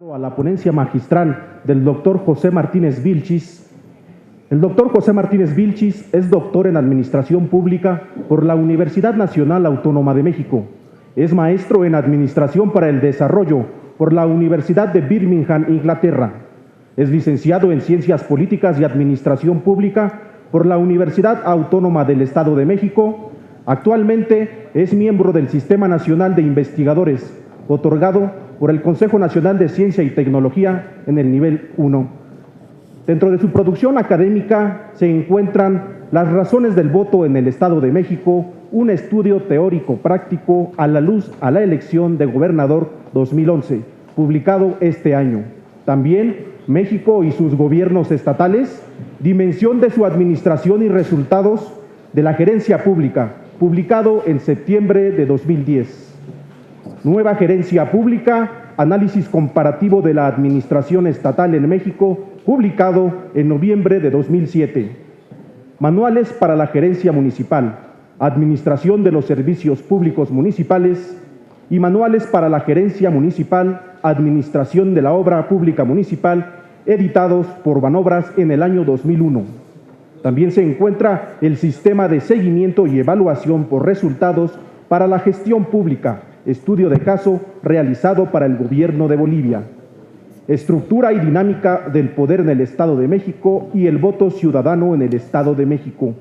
A la ponencia magistral del doctor José Martínez Vilchis. El doctor José Martínez Vilchis es doctor en Administración Pública por la Universidad Nacional Autónoma de México. Es maestro en Administración para el Desarrollo por la Universidad de Birmingham, Inglaterra. Es licenciado en Ciencias Políticas y Administración Pública por la Universidad Autónoma del Estado de México. Actualmente es miembro del Sistema Nacional de Investigadores, otorgado por el Consejo Nacional de Ciencia y Tecnología en el nivel 1. Dentro de su producción académica se encuentran Las razones del voto en el Estado de México, un estudio teórico práctico a la luz a la elección de gobernador 2011, publicado este año. También México y sus gobiernos estatales, dimensión de su administración y resultados de la gerencia pública, publicado en septiembre de 2010. Nueva gerencia pública, análisis comparativo de la administración estatal en México, publicado en noviembre de 2007. Manuales para la gerencia municipal, administración de los servicios públicos municipales y manuales para la gerencia municipal, administración de la obra pública municipal, editados por Banobras en el año 2001. También se encuentra el sistema de seguimiento y evaluación por resultados para la gestión pública, estudio de caso realizado para el gobierno de Bolivia. Estructura y dinámica del poder en el Estado de México y el voto ciudadano en el Estado de México.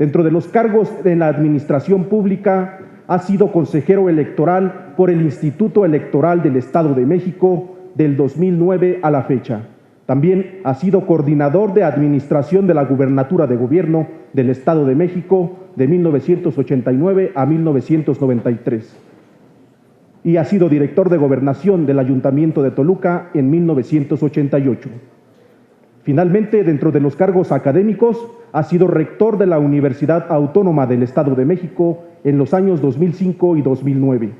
Dentro de los cargos en la administración pública, ha sido consejero electoral por el Instituto Electoral del Estado de México del 2009 a la fecha. También ha sido coordinador de administración de la Gubernatura de Gobierno del Estado de México de 1989 a 1993. Y ha sido director de Gobernación del Ayuntamiento de Toluca en 1988. Finalmente, dentro de los cargos académicos, ha sido rector de la Universidad Autónoma del Estado de México en los años 2005 y 2009,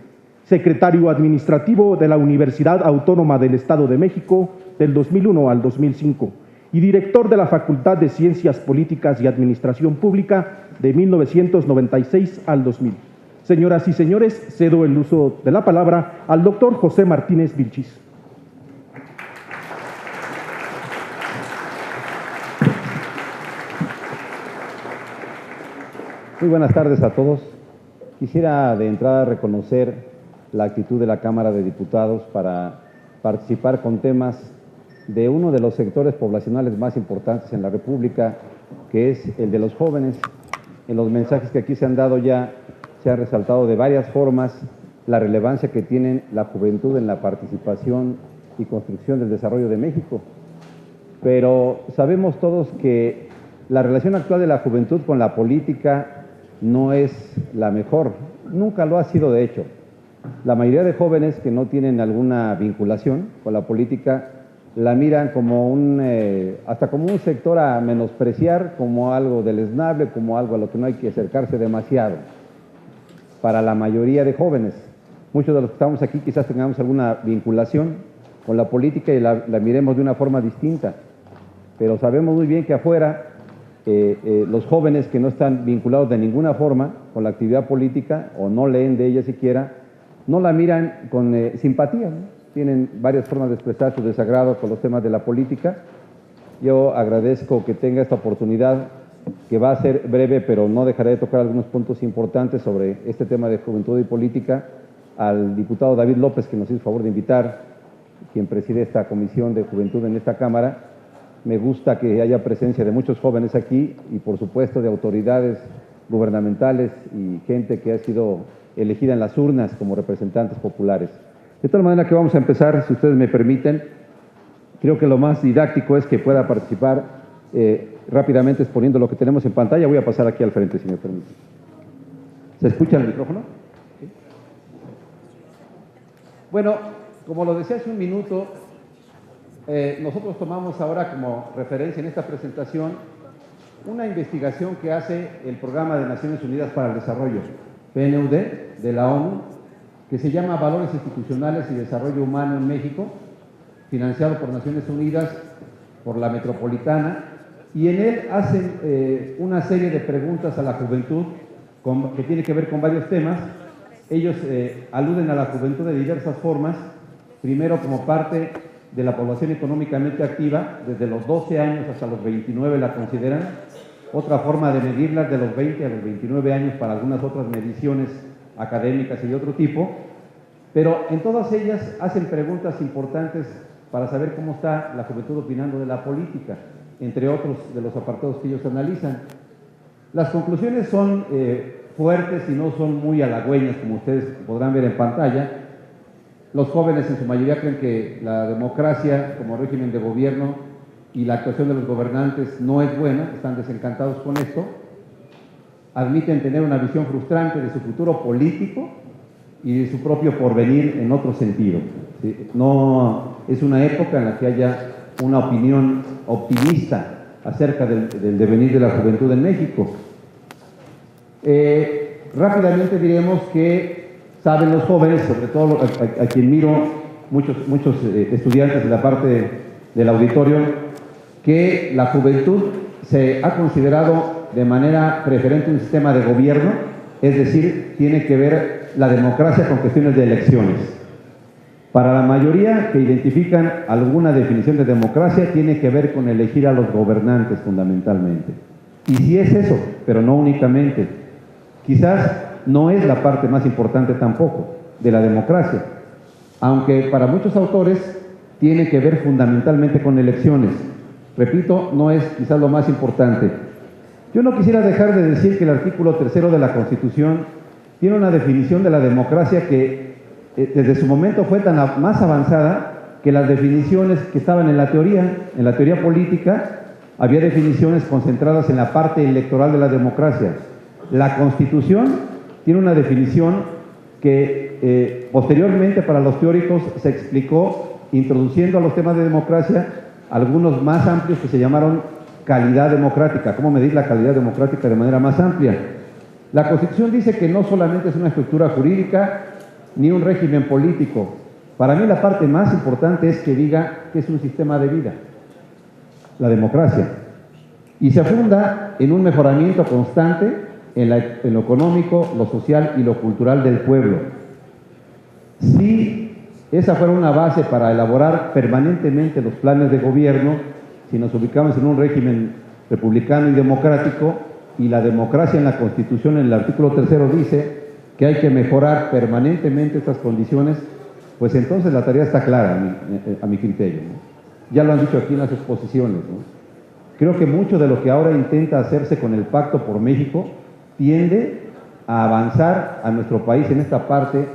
secretario administrativo de la Universidad Autónoma del Estado de México del 2001 al 2005 y director de la Facultad de Ciencias Políticas y Administración Pública de 1996 al 2000. Señoras y señores, cedo el uso de la palabra al doctor José Martínez Vilchis. Muy buenas tardes a todos. Quisiera de entrada reconocer la actitud de la Cámara de Diputados para participar con temas de uno de los sectores poblacionales más importantes en la República, que es el de los jóvenes. En los mensajes que aquí se han dado ya se ha resaltado de varias formas la relevancia que tiene la juventud en la participación y construcción del desarrollo de México. Pero sabemos todos que la relación actual de la juventud con la política no es la mejor, nunca lo ha sido de hecho. La mayoría de jóvenes que no tienen alguna vinculación con la política la miran como hasta como un sector a menospreciar, como algo deleznable, como algo a lo que no hay que acercarse demasiado. Para la mayoría de jóvenes, muchos de los que estamos aquí quizás tengamos alguna vinculación con la política y la miremos de una forma distinta, pero sabemos muy bien que afuera los jóvenes que no están vinculados de ninguna forma con la actividad política o no leen de ella siquiera, no la miran con simpatía, ¿no? Tienen varias formas de expresar su desagrado con los temas de la política. Yo agradezco que tenga esta oportunidad, que va a ser breve, pero no dejaré de tocar algunos puntos importantes sobre este tema de juventud y política, al diputado David López, que nos hizo el favor de invitar, quien preside esta comisión de juventud en esta Cámara. Me gusta que haya presencia de muchos jóvenes aquí y, por supuesto, de autoridades gubernamentales y gente que ha sido elegida en las urnas como representantes populares. De tal manera que vamos a empezar, si ustedes me permiten. Creo que lo más didáctico es que pueda participar rápidamente exponiendo lo que tenemos en pantalla. Voy a pasar aquí al frente, si me permiten. ¿Se escucha el micrófono? ¿Sí? Bueno, como lo decía hace un minuto, nosotros tomamos ahora como referencia en esta presentación una investigación que hace el Programa de Naciones Unidas para el Desarrollo, PNUD, de la ONU, que se llama Valores Institucionales y Desarrollo Humano en México, financiado por Naciones Unidas, por la Metropolitana, y en él hacen una serie de preguntas a la juventud que tiene que ver con varios temas. Ellos aluden a la juventud de diversas formas Primero, como parte de la población económicamente activa, desde los 12 años hasta los 29 la consideran. Otra forma de medirla, de los 20 a los 29 años para algunas otras mediciones académicas y de otro tipo. Pero en todas ellas hacen preguntas importantes para saber cómo está la juventud opinando de la política, entre otros de los apartados que ellos analizan. Las conclusiones son fuertes y no son muy halagüeñas, como ustedes podrán ver en pantalla. Los jóvenes en su mayoría creen que la democracia como régimen de gobierno y la actuación de los gobernantes no es buena, están desencantados con esto. Admiten tener una visión frustrante de su futuro político y de su propio porvenir en otro sentido. ¿Sí? No es una época en la que haya una opinión optimista acerca del devenir de la juventud en México. Rápidamente diremos que saben los jóvenes, sobre todo a quien miro, muchos estudiantes de la parte del auditorio, que la juventud se ha considerado de manera preferente un sistema de gobierno, es decir, tiene que ver la democracia con cuestiones de elecciones. Para la mayoría que identifican alguna definición de democracia, tiene que ver con elegir a los gobernantes fundamentalmente. Y sí es eso, pero no únicamente. Quizás no es la parte más importante tampoco de la democracia, aunque para muchos autores tiene que ver fundamentalmente con elecciones. Repito, no es quizás lo más importante. Yo no quisiera dejar de decir que el artículo 3 de la Constitución tiene una definición de la democracia que desde su momento fue tan más avanzada que las definiciones que estaban en la teoría política. Había definiciones concentradas en la parte electoral de la democracia. La Constitución tiene una definición que posteriormente para los teóricos se explicó introduciendo a los temas de democracia algunos más amplios que se llamaron calidad democrática. ¿Cómo medir la calidad democrática de manera más amplia? La Constitución dice que no solamente es una estructura jurídica ni un régimen político. Para mí la parte más importante es que diga que es un sistema de vida, la democracia, y se funda en un mejoramiento constante en lo económico, lo social y lo cultural del pueblo. Si esa fuera una base para elaborar permanentemente los planes de gobierno, si nos ubicamos en un régimen republicano y democrático, y la democracia en la Constitución, en el artículo 3 dice que hay que mejorar permanentemente estas condiciones, pues entonces la tarea está clara a mi criterio, ¿no? Ya lo han dicho aquí en las exposiciones, ¿no? Creo que mucho de lo que ahora intenta hacerse con el Pacto por México tiende a avanzar a nuestro país en esta parte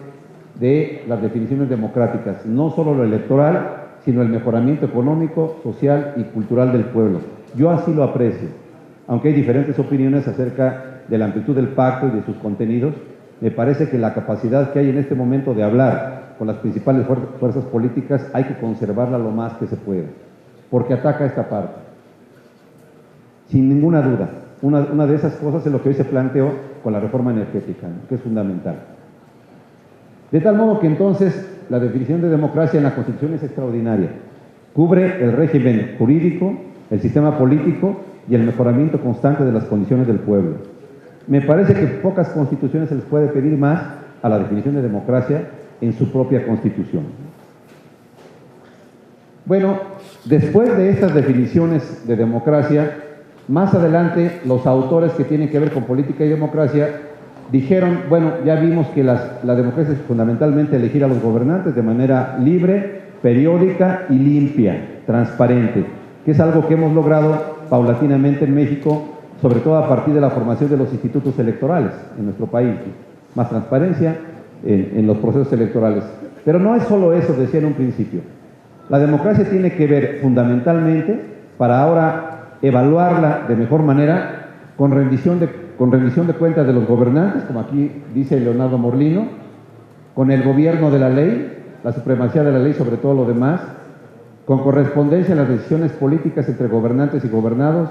de las definiciones democráticas, no solo lo electoral, sino el mejoramiento económico, social y cultural del pueblo. Yo así lo aprecio, aunque hay diferentes opiniones acerca de la amplitud del pacto y de sus contenidos. Me parece que la capacidad que hay en este momento de hablar con las principales fuerzas políticas hay que conservarla lo más que se pueda, porque ataca esta parte, sin ninguna duda. Una de esas cosas es lo que hoy se planteó con la reforma energética, ¿no?, que es fundamental. De tal modo que entonces la definición de democracia en la Constitución es extraordinaria. Cubre el régimen jurídico, el sistema político y el mejoramiento constante de las condiciones del pueblo. Me parece que pocas constituciones se les puede pedir más a la definición de democracia en su propia Constitución. Bueno, después de estas definiciones de democracia, más adelante los autores que tienen que ver con política y democracia dijeron, bueno, ya vimos que la democracia es fundamentalmente elegir a los gobernantes de manera libre, periódica y limpia, transparente, que es algo que hemos logrado paulatinamente en México, sobre todo a partir de la formación de los institutos electorales en nuestro país, más transparencia en los procesos electorales. Pero no es solo eso, decía en un principio. La democracia tiene que ver fundamentalmente, para ahora evaluarla de mejor manera, con rendición de cuentas de los gobernantes, como aquí dice Leonardo Morlino, con el gobierno de la ley, la supremacía de la ley sobre todo lo demás, con correspondencia en las decisiones políticas entre gobernantes y gobernados,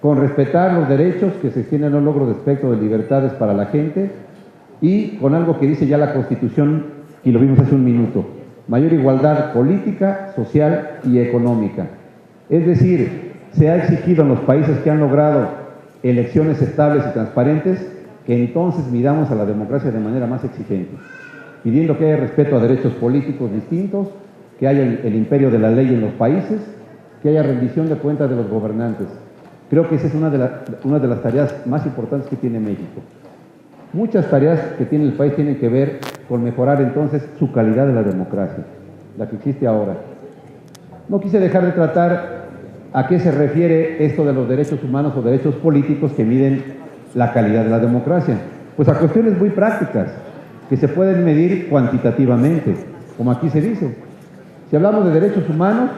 con respetar los derechos que se tienen al logro respecto de libertades para la gente, y con algo que dice ya la Constitución, y lo vimos hace un minuto, mayor igualdad política, social y económica. Es decir, se ha exigido en los países que han logrado elecciones estables y transparentes que entonces midamos a la democracia de manera más exigente, pidiendo que haya respeto a derechos políticos distintos, que haya el imperio de la ley en los países, que haya rendición de cuentas de los gobernantes. Creo que esa es una de las tareas más importantes que tiene México. Muchas tareas que tiene el país tienen que ver con mejorar entonces su calidad de la democracia, la que existe ahora. No quise dejar de tratar a qué se refiere esto de los derechos humanos o derechos políticos que miden la calidad de la democracia. Pues a cuestiones muy prácticas, que se pueden medir cuantitativamente, como aquí se dice. Si hablamos de derechos humanos,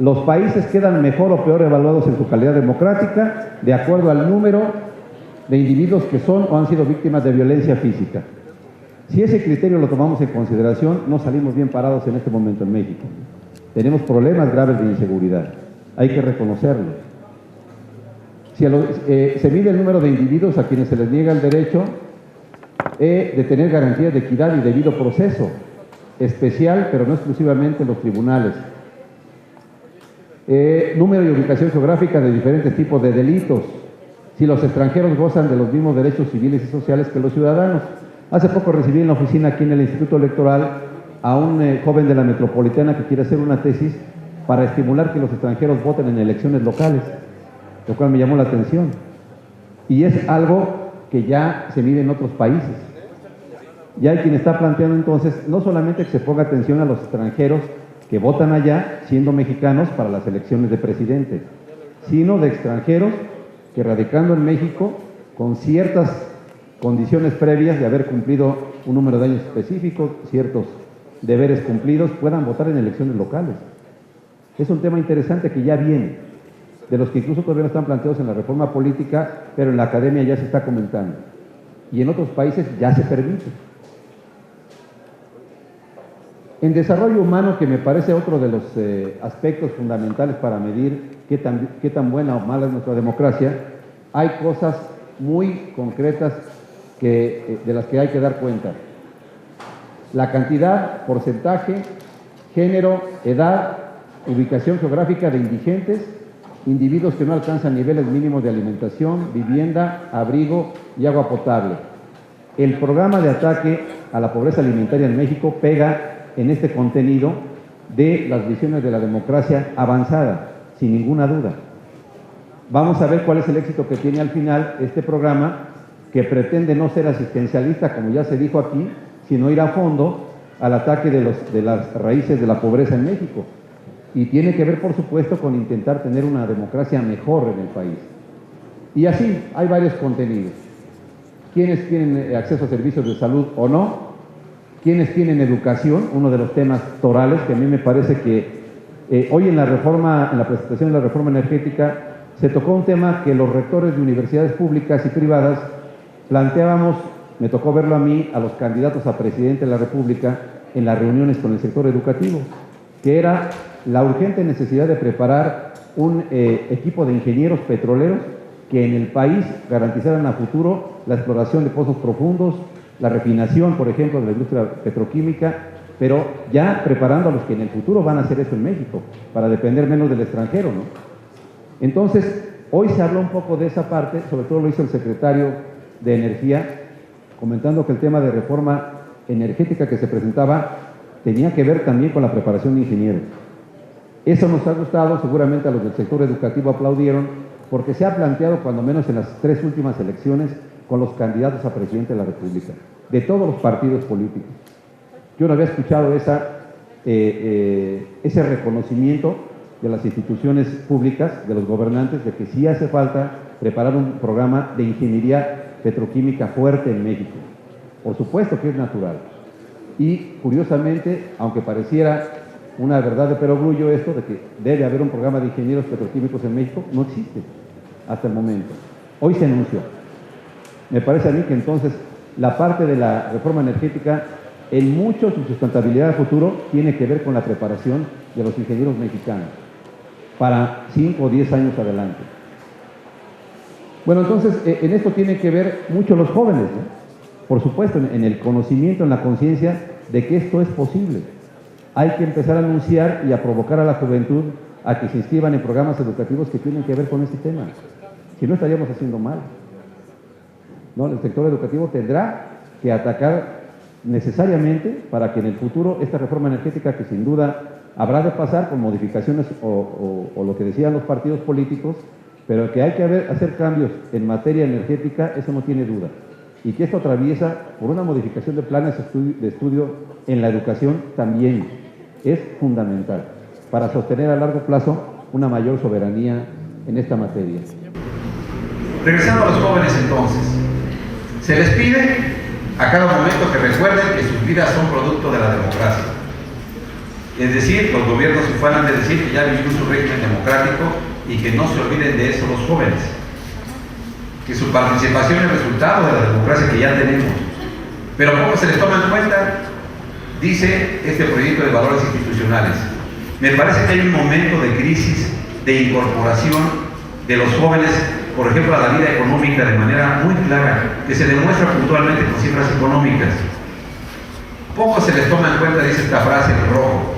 los países quedan mejor o peor evaluados en su calidad democrática de acuerdo al número de individuos que son o han sido víctimas de violencia física. Si ese criterio lo tomamos en consideración, no salimos bien parados en este momento en México. Tenemos problemas graves de inseguridad, hay que reconocerlo. Si se mide el número de individuos a quienes se les niega el derecho de tener garantías de equidad y debido proceso, especial, pero no exclusivamente en los tribunales. Número y ubicación geográfica de diferentes tipos de delitos, si los extranjeros gozan de los mismos derechos civiles y sociales que los ciudadanos. Hace poco recibí en la oficina aquí en el Instituto Electoral a un joven de la Metropolitana que quiere hacer una tesis para estimular que los extranjeros voten en elecciones locales, lo cual me llamó la atención. Y es algo que ya se mide en otros países. Y hay quien está planteando entonces no solamente que se ponga atención a los extranjeros que votan allá, siendo mexicanos, para las elecciones de presidente, sino de extranjeros que radicando en México, con ciertas condiciones previas de haber cumplido un número de años específico, ciertos deberes cumplidos, puedan votar en elecciones locales. Es un tema interesante que ya viene, de los que incluso todavía no están planteados en la reforma política, pero en la academia ya se está comentando. Y en otros países ya se permite. En desarrollo humano, que me parece otro de los aspectos fundamentales para medir qué tan buena o mala es nuestra democracia, hay cosas muy concretas de las que hay que dar cuenta. La cantidad, porcentaje, género, edad, ubicación geográfica de indigentes, individuos que no alcanzan niveles mínimos de alimentación, vivienda, abrigo y agua potable. El programa de ataque a la pobreza alimentaria en México pega en este contenido de las visiones de la democracia avanzada, sin ninguna duda. Vamos a ver cuál es el éxito que tiene al final este programa, que pretende no ser asistencialista, como ya se dijo aquí, sino ir a fondo al ataque de las raíces de la pobreza en México. Y tiene que ver, por supuesto, con intentar tener una democracia mejor en el país. Y así, hay varios contenidos. ¿Quiénes tienen acceso a servicios de salud o no? ¿Quiénes tienen educación? Uno de los temas torales que a mí me parece que hoy en la presentación de la reforma energética, se tocó un tema que los rectores de universidades públicas y privadas planteábamos, me tocó verlo a mí, a los candidatos a presidente de la República en las reuniones con el sector educativo, que era la urgente necesidad de preparar un equipo de ingenieros petroleros que en el país garantizaran a futuro la exploración de pozos profundos, la refinación, por ejemplo, de la industria petroquímica, pero ya preparando a los que en el futuro van a hacer eso en México, para depender menos del extranjero, ¿no? Entonces, hoy se habló un poco de esa parte, sobre todo lo hizo el secretario de Energía, comentando que el tema de reforma energética que se presentaba tenía que ver también con la preparación de ingenieros. Eso nos ha gustado, seguramente a los del sector educativo aplaudieron, porque se ha planteado cuando menos en las 3 últimas elecciones con los candidatos a presidente de la República, de todos los partidos políticos. Yo no había escuchado ese reconocimiento de las instituciones públicas, de los gobernantes, de que sí hace falta preparar un programa de ingeniería petroquímica fuerte en México. Por supuesto que es natural. Y curiosamente, aunque pareciera una verdad de perogrullo esto, de que debe haber un programa de ingenieros petroquímicos en México, no existe hasta el momento. Hoy se anunció. Me parece a mí que entonces la parte de la reforma energética, en mucho su sustentabilidad a futuro, tiene que ver con la preparación de los ingenieros mexicanos para 5 o 10 años adelante. Bueno, entonces, en esto tiene que ver mucho los jóvenes, ¿no? Por supuesto, en el conocimiento, en la conciencia de que esto es posible. Hay que empezar a anunciar y a provocar a la juventud a que se inscriban en programas educativos que tienen que ver con este tema. Si no, estaríamos haciendo mal, ¿no? El sector educativo tendrá que atacar necesariamente para que en el futuro esta reforma energética, que sin duda Habrá de pasar con modificaciones o lo que decían los partidos políticos, pero que hay que hacer cambios en materia energética, eso no tiene duda. Y que esto atraviesa por una modificación de planes de estudio en la educación también es fundamental para sostener a largo plazo una mayor soberanía en esta materia. Regresando a los jóvenes entonces, se les pide a cada momento que recuerden que sus vidas son producto de la democracia. Es decir, los gobiernos se ufanan de decir que ya vivimos un régimen democrático y que no se olviden de eso los jóvenes, que su participación es resultado de la democracia que ya tenemos, pero poco se les toma en cuenta, dice este proyecto de valores institucionales. Me parece que hay un momento de crisis, de incorporación de los jóvenes, por ejemplo, a la vida económica de manera muy clara, que se demuestra puntualmente con cifras económicas. Poco se les toma en cuenta, dice esta frase en rojo.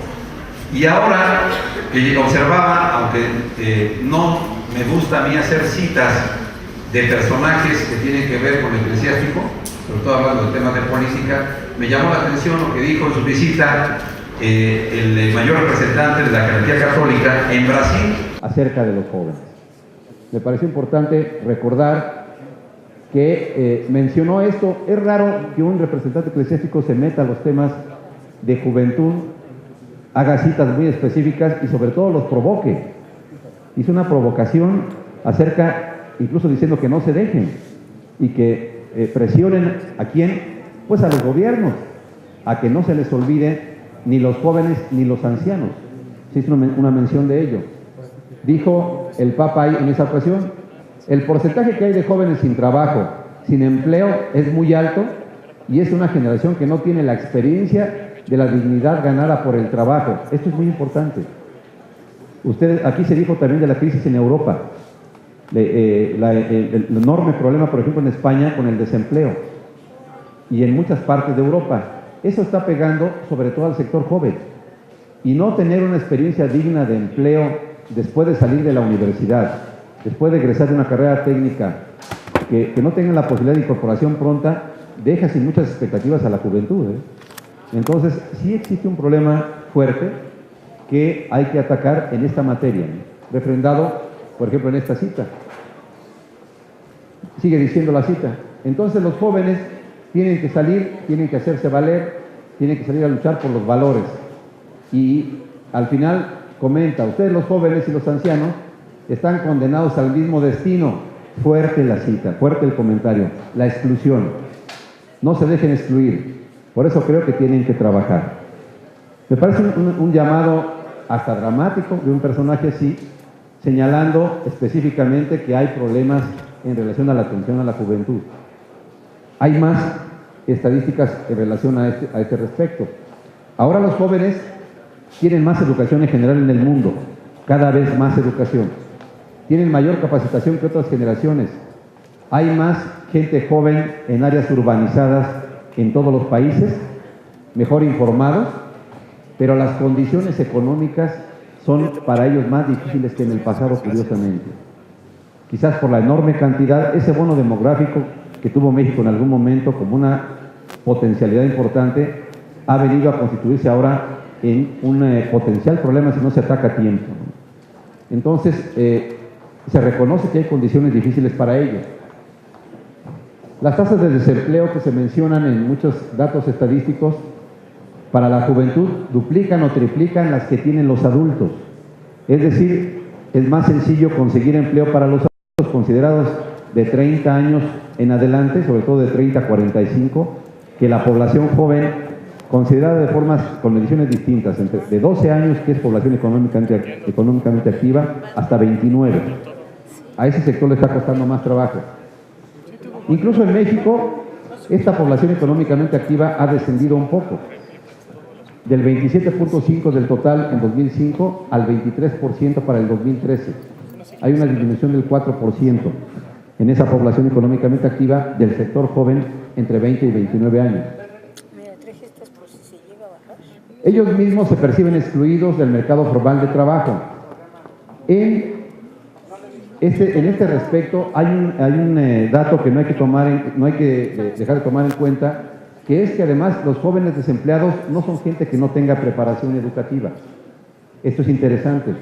Y ahora que observaba, aunque no me gusta a mí hacer citas de personajes que tienen que ver con el eclesiástico, sobre todo hablando de temas de política, me llamó la atención lo que dijo en su visita el mayor representante de la jerarquía católica en Brasil. Acerca de los jóvenes. Me pareció importante recordar que mencionó esto. Es raro que un representante eclesiástico se meta a los temas de juventud, haga citas muy específicas y sobre todo los provoque. Hizo una provocación acerca, incluso diciendo que no se dejen y que presionen a quién, pues a los gobiernos, a que no se les olvide ni los jóvenes ni los ancianos. Se hizo una mención de ello. Dijo el Papa ahí en esa ocasión, el porcentaje que hay de jóvenes sin trabajo, sin empleo, es muy alto y es una generación que no tiene la experiencia de la dignidad ganada por el trabajo. Esto es muy importante. Aquí se dijo también de la crisis en Europa, el enorme problema, por ejemplo, en España con el desempleo y en muchas partes de Europa. Eso está pegando sobre todo al sector joven. Y no tener una experiencia digna de empleo después de salir de la universidad, después de egresar de una carrera técnica, que no tengan la posibilidad de incorporación pronta, deja sin muchas expectativas a la juventud. Entonces, sí existe un problema fuerte que hay que atacar en esta materia, refrendado, por ejemplo, en esta cita. Sigue diciendo la cita. Entonces, los jóvenes tienen que salir, tienen que hacerse valer, tienen que salir a luchar por los valores. Y al final comenta, ustedes los jóvenes y los ancianos están condenados al mismo destino. Fuerte la cita, fuerte el comentario, la exclusión. No se dejen excluir. Por eso creo que tienen que trabajar. Me parece un llamado hasta dramático de un personaje así, señalando específicamente que hay problemas en relación a la atención a la juventud. Hay más estadísticas en relación a este respecto. Ahora los jóvenes tienen más educación en general en el mundo, cada vez más educación. Tienen mayor capacitación que otras generaciones. Hay más gente joven en áreas urbanizadas en todos los países, mejor informados, pero las condiciones económicas son para ellos más difíciles que en el pasado, curiosamente. Quizás por la enorme cantidad, ese bono demográfico que tuvo México en algún momento como una potencialidad importante, ha venido a constituirse ahora en un potencial problema si no se ataca a tiempo. Entonces, se reconoce que hay condiciones difíciles para ellos. Las tasas de desempleo que se mencionan en muchos datos estadísticos para la juventud duplican o triplican las que tienen los adultos. Es decir, es más sencillo conseguir empleo para los adultos considerados de 30 años en adelante, sobre todo de 30 a 45, que la población joven considerada de formas con mediciones distintas, de 12 años, que es población económicamente activa, hasta 29. A ese sector le está costando más trabajo. Incluso en México, esta población económicamente activa ha descendido un poco, del 27.5% del total en 2005 al 23% para el 2013. Hay una disminución del 4% en esa población económicamente activa del sector joven entre 20 y 29 años. Ellos mismos se perciben excluidos del mercado formal de trabajo. En este respecto hay un dato que no hay que dejar de tomar en cuenta, que es que además los jóvenes desempleados no son gente que no tenga preparación educativa. Esto es interesante.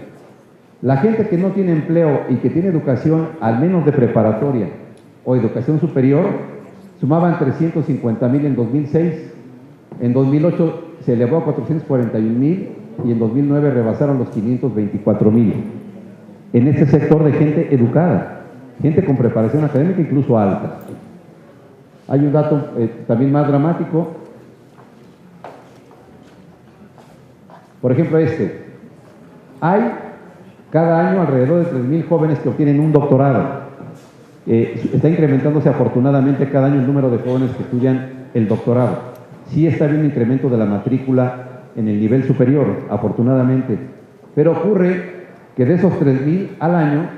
La gente que no tiene empleo y que tiene educación, al menos de preparatoria o educación superior, sumaban 350,000 en 2006. En 2008 se elevó a 441,000 y en 2009 rebasaron los 524,000. En este sector de gente educada, gente con preparación académica incluso alta. Hay un dato también más dramático. Por ejemplo, hay cada año alrededor de 3,000 jóvenes que obtienen un doctorado. Está incrementándose afortunadamente cada año el número de jóvenes que estudian el doctorado. Sí está habiendo un incremento de la matrícula en el nivel superior, afortunadamente. Pero ocurre que de esos 3,000 al año,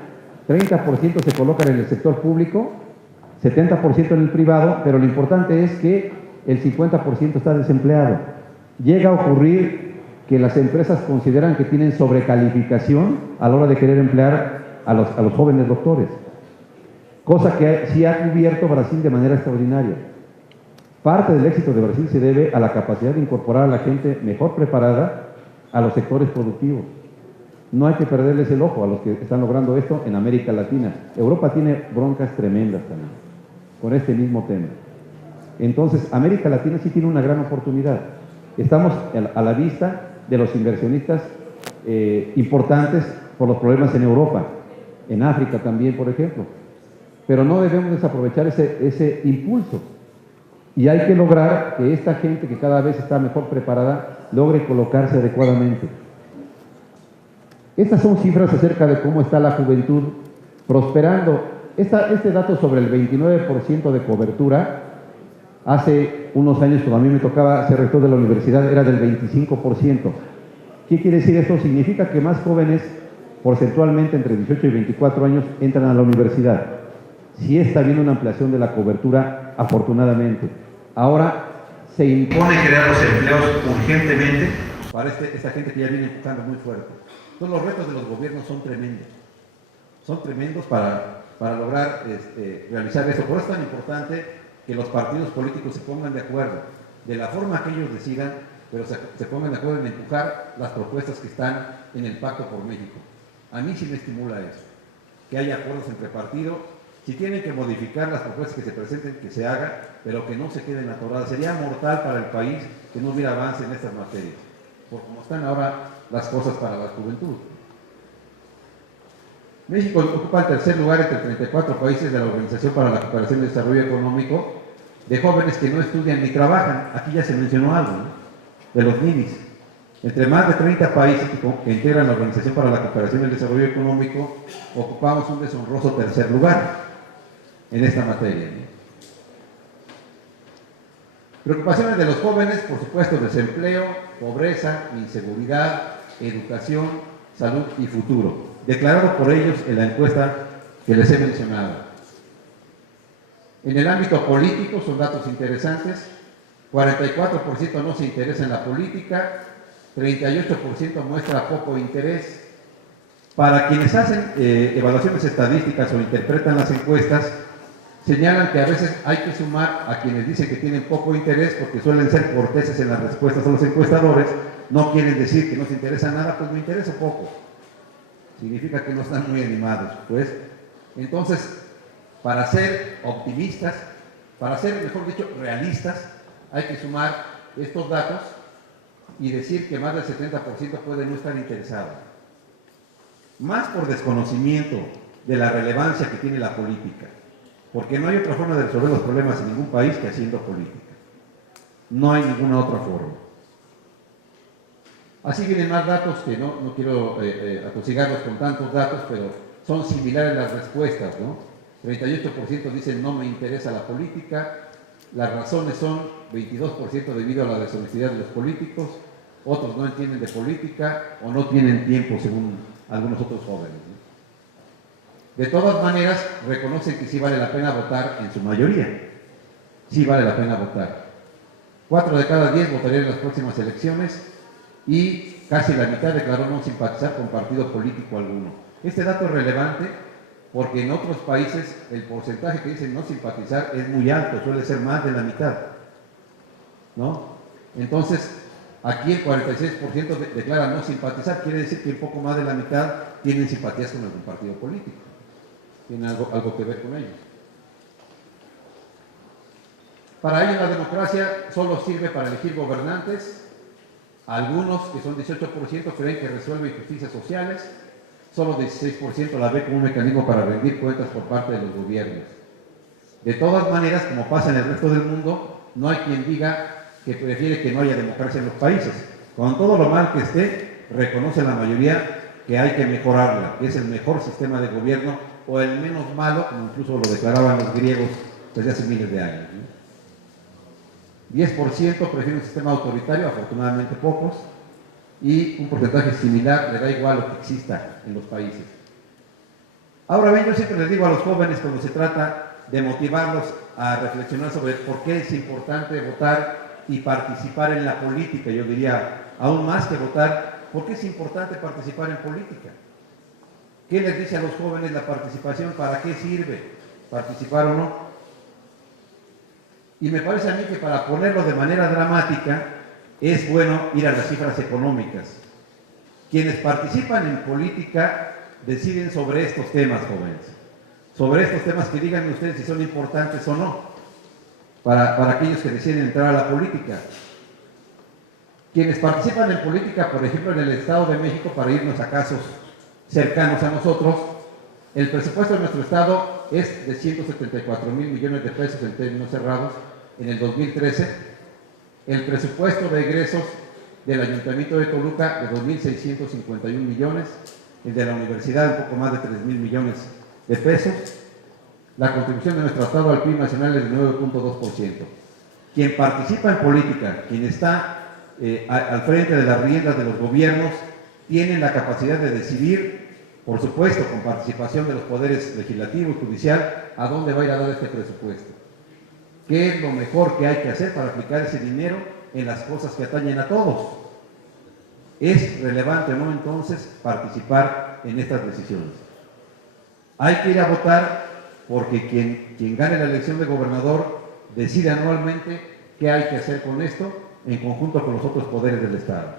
30% se colocan en el sector público, 70% en el privado, pero lo importante es que el 50% está desempleado. Llega a ocurrir que las empresas consideran que tienen sobrecalificación a la hora de querer emplear a los jóvenes doctores, cosa que sí ha cubierto Brasil de manera extraordinaria. Parte del éxito de Brasil se debe a la capacidad de incorporar a la gente mejor preparada a los sectores productivos. No hay que perderles el ojo a los que están logrando esto en América Latina. Europa tiene broncas tremendas también con este mismo tema. Entonces, América Latina sí tiene una gran oportunidad. Estamos a la vista de los inversionistas importantes por los problemas en Europa, en África también, por ejemplo. Pero no debemos desaprovechar ese impulso. Y hay que lograr que esta gente que cada vez está mejor preparada logre colocarse adecuadamente. Estas son cifras acerca de cómo está la juventud prosperando. Este dato sobre el 29% de cobertura, hace unos años cuando a mí me tocaba ser rector de la universidad era del 25%. ¿Qué quiere decir esto? Significa que más jóvenes, porcentualmente entre 18 y 24 años, entran a la universidad. Sí está habiendo una ampliación de la cobertura, afortunadamente. Ahora se impone crear los empleos urgentemente para esta gente que ya viene empujando muy fuerte. Entonces los retos de los gobiernos son tremendos. Son tremendos para lograr realizar esto. Por eso es tan importante que los partidos políticos se pongan de acuerdo, de la forma que ellos decidan, pero se pongan de acuerdo en empujar las propuestas que están en el Pacto por México. A mí sí me estimula eso, que haya acuerdos entre partidos. Si tienen que modificar las propuestas que se presenten, que se haga, pero que no se queden atoradas. Sería mortal para el país que no hubiera avance en estas materias, por como están ahora las cosas para la juventud. México ocupa el tercer lugar entre 34 países de la Organización para la Cooperación y Desarrollo Económico de jóvenes que no estudian ni trabajan. Aquí ya se mencionó algo, ¿no?, de los ninis. Entre más de 30 países que integran la Organización para la Cooperación y el Desarrollo Económico, ocupamos un deshonroso tercer lugar en esta materia, ¿no? Preocupaciones de los jóvenes, por supuesto, desempleo, pobreza, inseguridad, educación, salud y futuro, declarado por ellos en la encuesta que les he mencionado. En el ámbito político son datos interesantes: 44% no se interesa en la política, 38% muestra poco interés. Para quienes hacen evaluaciones estadísticas o interpretan las encuestas, señalan que a veces hay que sumar a quienes dicen que tienen poco interés, porque suelen ser corteses en las respuestas a los encuestadores. No quieren decir que no se interesa nada, pues me interesa poco. Significa que no están muy animados, pues. Entonces, para ser optimistas, para ser, mejor dicho, realistas, hay que sumar estos datos y decir que más del 70% puede no estar interesado. Más por desconocimiento de la relevancia que tiene la política, porque no hay otra forma de resolver los problemas en ningún país que haciendo política. No hay ninguna otra forma. Así vienen más datos que no quiero atosigarlos con tantos datos, pero son similares las respuestas, ¿no? 38% dicen no me interesa la política. Las razones son 22% debido a la deshonestidad de los políticos, otros no entienden de política o no tienen tiempo, según algunos otros jóvenes, ¿no? De todas maneras, reconocen que sí vale la pena votar en su mayoría. Sí vale la pena votar. 4 de cada 10 votarían en las próximas elecciones y casi la mitad declaró no simpatizar con partido político alguno. Este dato es relevante porque en otros países el porcentaje que dicen no simpatizar es muy alto, suele ser más de la mitad, ¿no? Entonces, Aquí el 46% declara no simpatizar, quiere decir que un poco más de la mitad tienen simpatías con algún partido político. Tiene algo que ver con ellos. Para ellos la democracia solo sirve para elegir gobernantes. Algunos, que son 18%, creen que resuelve injusticias sociales. Solo 16% la ve como un mecanismo para rendir cuentas por parte de los gobiernos. De todas maneras, como pasa en el resto del mundo, no hay quien diga que prefiere que no haya democracia en los países. Con todo lo mal que esté, reconoce la mayoría que hay que mejorarla, que es el mejor sistema de gobierno o el menos malo, como incluso lo declaraban los griegos desde hace miles de años, ¿no? 10% prefiere un sistema autoritario, afortunadamente pocos, y un porcentaje similar le da igual lo que exista en los países. Ahora bien, yo siempre les digo a los jóvenes cuando se trata de motivarlos a reflexionar sobre por qué es importante votar y participar en la política, yo diría, aún más que votar, ¿por qué es importante participar en política? ¿Qué les dice a los jóvenes la participación? ¿Para qué sirve participar o no? Y me parece a mí que para ponerlo de manera dramática, es bueno ir a las cifras económicas. Quienes participan en política deciden sobre estos temas, jóvenes. Sobre estos temas que digan ustedes si son importantes o no, para aquellos que deciden entrar a la política. Quienes participan en política, por ejemplo, en el Estado de México, para irnos a casos cercanos a nosotros, el presupuesto de nuestro Estado es de 174,000 millones de pesos en términos cerrados en el 2013. El presupuesto de egresos del Ayuntamiento de Toluca de 2,651 millones, el de la universidad un poco más de 3,000 millones de pesos. La contribución de nuestro Estado al PIB nacional es del 9.2%. Quien participa en política, quien está al frente de las riendas de los gobiernos, tienen la capacidad de decidir, por supuesto, con participación de los poderes legislativo y judicial, a dónde va a ir a dar este presupuesto. ¿Qué es lo mejor que hay que hacer para aplicar ese dinero en las cosas que atañen a todos? ¿Es relevante o no entonces participar en estas decisiones? Hay que ir a votar porque quien gane la elección de gobernador decide anualmente qué hay que hacer con esto en conjunto con los otros poderes del Estado.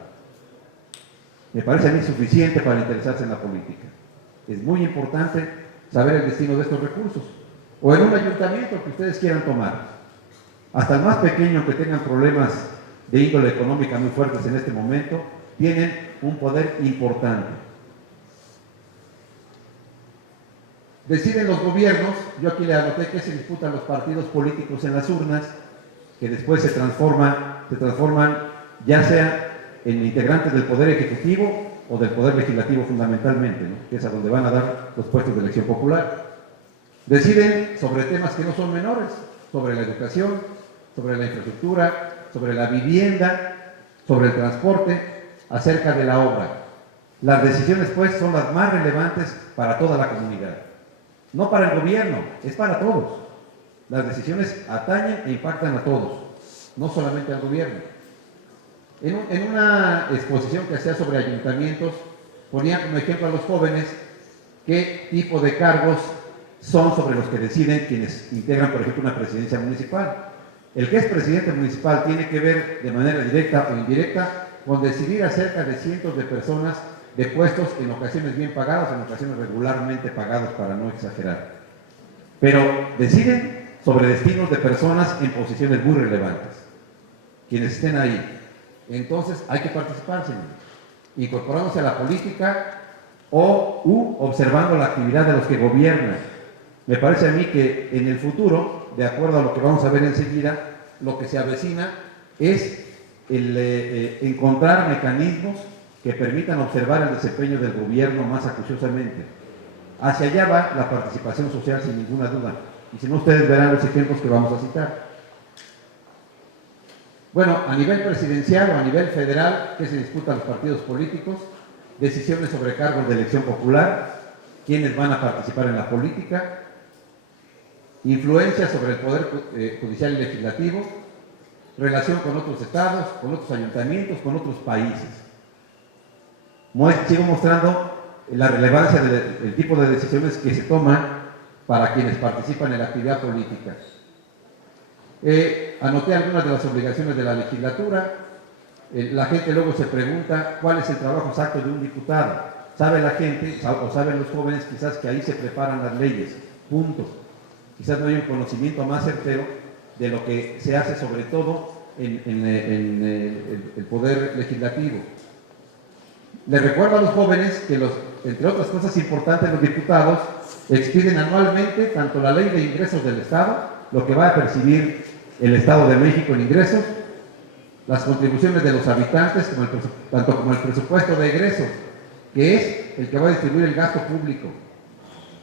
Me parece a mí suficiente para interesarse en la política. Es muy importante saber el destino de estos recursos. O en un ayuntamiento que ustedes quieran tomar. Hasta el más pequeño que tengan problemas de índole económica muy fuertes en este momento, tienen un poder importante. Deciden los gobiernos, yo aquí le anoté que se disputan los partidos políticos en las urnas, que después se transforman ya sea en integrantes del Poder Ejecutivo o del Poder Legislativo fundamentalmente, ¿no? Que es a donde van a dar los puestos de elección popular. Deciden sobre temas que no son menores, sobre la educación, sobre la infraestructura, sobre la vivienda, sobre el transporte, acerca de la obra. Las decisiones, pues, son las más relevantes para toda la comunidad. No para el gobierno, es para todos. Las decisiones atañen e impactan a todos, no solamente al gobierno. En una exposición que hacía sobre ayuntamientos, ponía como ejemplo a los jóvenes qué tipo de cargos son sobre los que deciden quienes integran, por ejemplo, una presidencia municipal. El que es presidente municipal tiene que ver de manera directa o indirecta con decidir acerca de cientos de personas de puestos en ocasiones bien pagados, en ocasiones regularmente pagados, para no exagerar. Pero deciden sobre destinos de personas en posiciones muy relevantes, quienes estén ahí. Entonces hay que participar, señor, incorporándose a la política o observando la actividad de los que gobiernan. Me parece a mí que en el futuro, de acuerdo a lo que vamos a ver enseguida, lo que se avecina es encontrar mecanismos que permitan observar el desempeño del gobierno más acuciosamente. Hacia allá va la participación social, sin ninguna duda. Y si no, ustedes verán los ejemplos que vamos a citar. Bueno, a nivel presidencial o a nivel federal, ¿qué se disputan los partidos políticos? Decisiones sobre cargos de elección popular, quiénes van a participar en la política, influencia sobre el poder judicial y legislativo, relación con otros estados, con otros ayuntamientos, con otros países. Sigo mostrando la relevancia del tipo de decisiones que se toman para quienes participan en la actividad política. Anoté algunas de las obligaciones de la legislatura. La gente luego se pregunta cuál es el trabajo exacto de un diputado. Sabe la gente, o saben los jóvenes quizás que ahí se preparan las leyes, punto. Quizás no hay un conocimiento más certero de lo que se hace sobre todo en el poder legislativo. Les recuerdo a los jóvenes que, entre otras cosas importantes, los diputados expiden anualmente tanto la ley de ingresos del Estado, lo que va a percibir el Estado de México en ingresos, las contribuciones de los habitantes, tanto como el presupuesto de egresos, que es el que va a distribuir el gasto público,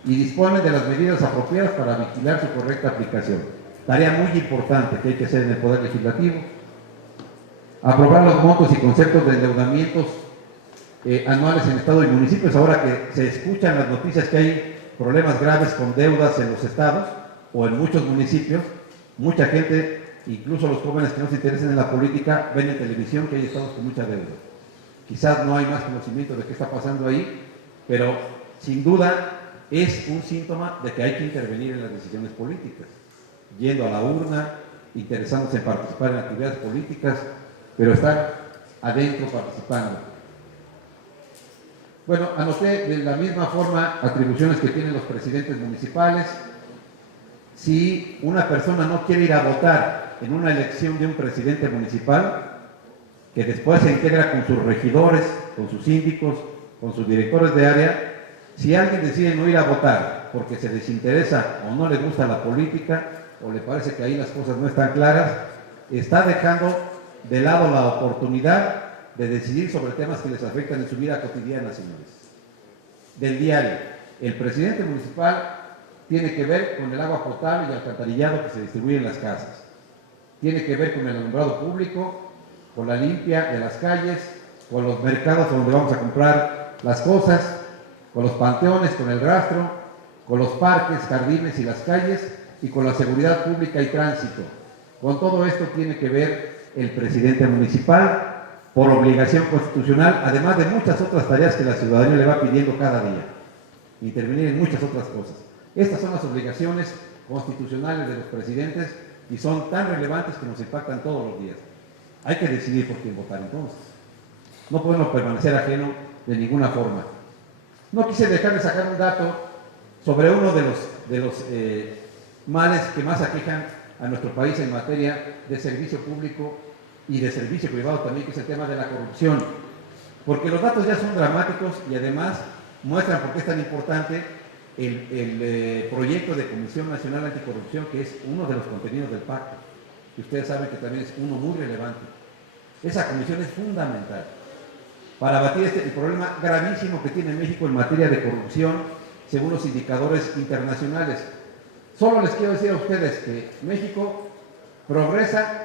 y dispone de las medidas apropiadas para vigilar su correcta aplicación. Tarea muy importante que hay que hacer en el Poder Legislativo. Aprobar los montos y conceptos de endeudamientos anuales en Estado y municipios. Ahora que se escuchan las noticias que hay problemas graves con deudas en los estados o en muchos municipios, mucha gente, incluso los jóvenes que no se interesan en la política, ven en televisión que hay estados con mucha deuda. Quizás no hay más conocimiento de qué está pasando ahí, pero sin duda es un síntoma de que hay que intervenir en las decisiones políticas, yendo a la urna, interesándose en participar en actividades políticas, pero estar adentro participando. Bueno, anoté de la misma forma atribuciones que tienen los presidentes municipales. Si una persona no quiere ir a votar en una elección de un presidente municipal, que después se integra con sus regidores, con sus síndicos, con sus directores de área, si alguien decide no ir a votar porque se desinteresa o no le gusta la política o le parece que ahí las cosas no están claras, está dejando de lado la oportunidad de decidir sobre temas que les afectan en su vida cotidiana, señores. Del diario, el presidente municipal tiene que ver con el agua potable y alcantarillado que se distribuye en las casas. Tiene que ver con el alumbrado público, con la limpia de las calles, con los mercados donde vamos a comprar las cosas, con los panteones, con el rastro, con los parques, jardines y las calles, y con la seguridad pública y tránsito. Con todo esto tiene que ver el presidente municipal por obligación constitucional, además de muchas otras tareas que la ciudadanía le va pidiendo cada día. Intervenir en muchas otras cosas. Estas son las obligaciones constitucionales de los presidentes y son tan relevantes que nos impactan todos los días. Hay que decidir por quién votar entonces. No podemos permanecer ajeno de ninguna forma. No quise dejar de sacar un dato sobre uno de los males que más aquejan a nuestro país en materia de servicio público y de servicio privado también, que es el tema de la corrupción. Porque los datos ya son dramáticos y además muestran por qué es tan importante el proyecto de Comisión Nacional Anticorrupción, que es uno de los contenidos del pacto, que ustedes saben que también es uno muy relevante. Esa comisión es fundamental para abatir el problema gravísimo que tiene México en materia de corrupción, según los indicadores internacionales. Solo les quiero decir a ustedes que México progresa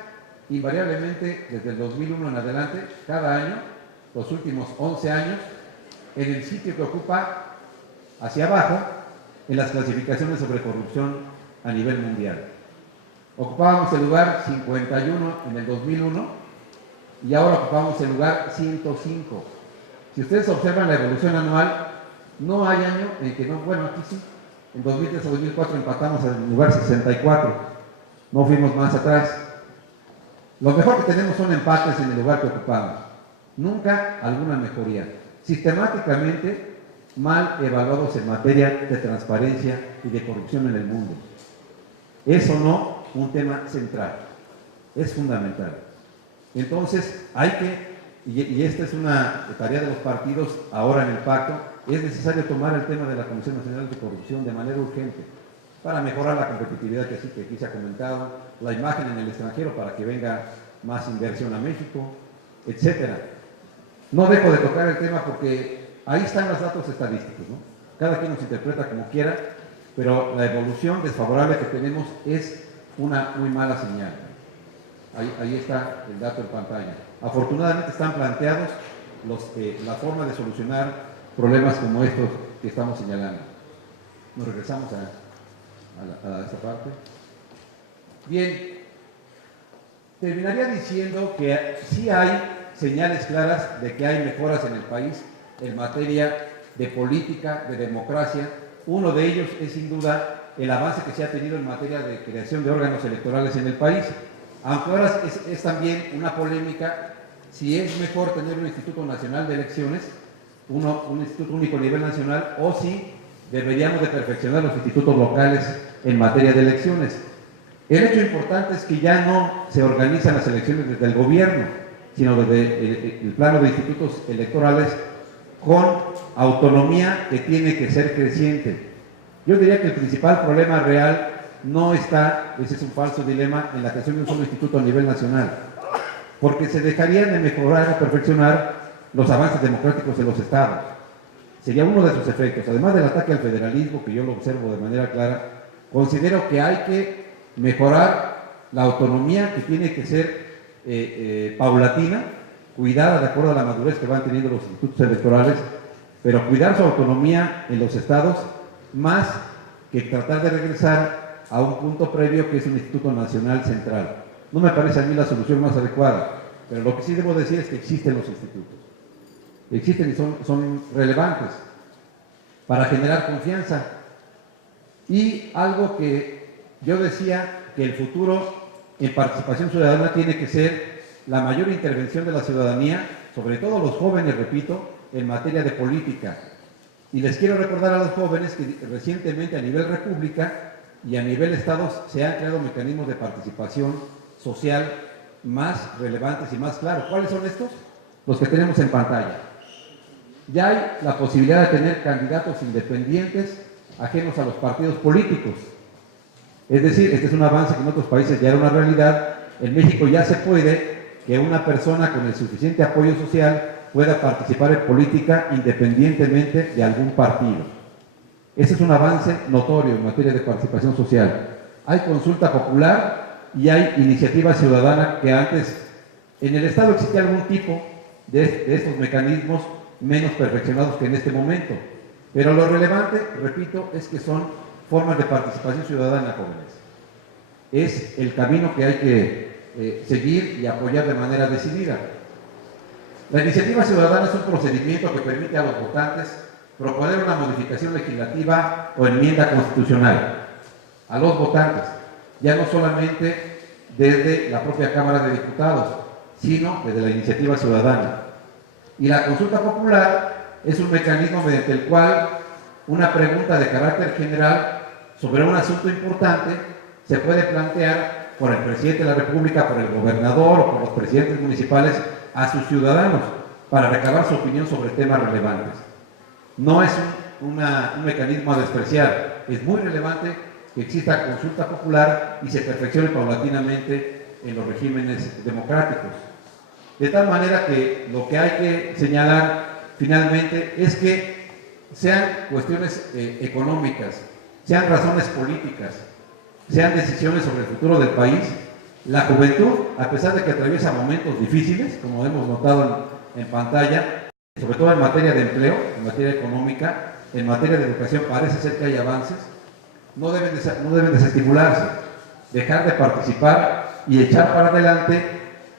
invariablemente desde el 2001 en adelante, cada año, los últimos 11 años, en el sitio que ocupa hacia abajo en las clasificaciones sobre corrupción a nivel mundial. Ocupábamos el lugar 51 en el 2001 y ahora ocupamos el lugar 105. Si ustedes observan la evolución anual, no hay año en que no, bueno, aquí sí, en 2003 a 2004 empatamos en el lugar 64, no fuimos más atrás. Lo mejor que tenemos son empates en el lugar que ocupamos, nunca alguna mejoría. Sistemáticamente mal evaluados en materia de transparencia y de corrupción en el mundo. Es o no un tema central, es fundamental. Entonces hay que, y esta es una tarea de los partidos ahora en el pacto, es necesario tomar el tema de la Comisión Nacional de Corrupción de manera urgente para mejorar la competitividad que aquí se ha comentado, la imagen en el extranjero para que venga más inversión a México, etcétera. No dejo de tocar el tema porque ahí están los datos estadísticos, ¿no? Cada quien nos interpreta como quiera, pero la evolución desfavorable que tenemos es una muy mala señal. Ahí está el dato en pantalla. Afortunadamente están planteados la forma de solucionar problemas como estos que estamos señalando. Nos regresamos a esta parte. Bien, terminaría diciendo que sí hay señales claras de que hay mejoras en el país en materia de política, de democracia. Uno de ellos es sin duda el avance que se ha tenido en materia de creación de órganos electorales en el país, aunque ahora es también una polémica si es mejor tener un Instituto Nacional de Elecciones, un instituto único a nivel nacional, o si deberíamos de perfeccionar los institutos locales en materia de elecciones. El hecho importante es que ya no se organizan las elecciones desde el gobierno, sino desde el plano de institutos electorales con autonomía que tiene que ser creciente. Yo diría que el principal problema real no está, ese es un falso dilema, en la creación de un solo instituto a nivel nacional, porque se dejarían de mejorar o perfeccionar los avances democráticos de los estados. Sería uno de sus efectos. Además del ataque al federalismo, que yo lo observo de manera clara, considero que hay que mejorar la autonomía, que tiene que ser paulatina, cuidada de acuerdo a la madurez que van teniendo los institutos electorales, pero cuidar su autonomía en los estados, más que tratar de regresar a un punto previo que es un Instituto Nacional Central. No me parece a mí la solución más adecuada, pero lo que sí debo decir es que existen los institutos. Existen y son relevantes para generar confianza. Y algo que yo decía, que el futuro en participación ciudadana tiene que ser la mayor intervención de la ciudadanía, sobre todo los jóvenes, repito, en materia de política. Y les quiero recordar a los jóvenes que recientemente a nivel república y a nivel estados se han creado mecanismos de participación social más relevantes y más claros. ¿Cuáles son estos? Los que tenemos en pantalla. Ya hay la posibilidad de tener candidatos independientes ajenos a los partidos políticos. Es decir, este es un avance que en otros países ya era una realidad. En México ya se puede que una persona con el suficiente apoyo social pueda participar en política independientemente de algún partido. Ese es un avance notorio en materia de participación social. Hay consulta popular y hay iniciativa ciudadana que antes en el Estado existía algún tipo de estos mecanismos menos perfeccionados que en este momento. Pero lo relevante, repito, es que son formas de participación ciudadana, jóvenes. Es el camino que hay que seguir y apoyar de manera decidida. La iniciativa ciudadana es un procedimiento que permite a los votantes proponer una modificación legislativa o enmienda constitucional a los votantes, ya no solamente desde la propia Cámara de Diputados, sino desde la iniciativa ciudadana. Y la consulta popular es un mecanismo mediante el cual una pregunta de carácter general sobre un asunto importante se puede plantear por el presidente de la República, por el gobernador o por los presidentes municipales a sus ciudadanos para recabar su opinión sobre temas relevantes. No es un mecanismo a despreciar, es muy relevante que exista consulta popular y se perfeccione paulatinamente en los regímenes democráticos. De tal manera que lo que hay que señalar finalmente es que sean cuestiones económicas, sean razones políticas, sean decisiones sobre el futuro del país, la juventud, a pesar de que atraviesa momentos difíciles, como hemos notado en pantalla, sobre todo en materia de empleo, en materia económica, en materia de educación, parece ser que hay avances, no deben desestimularse, dejar de participar y echar para adelante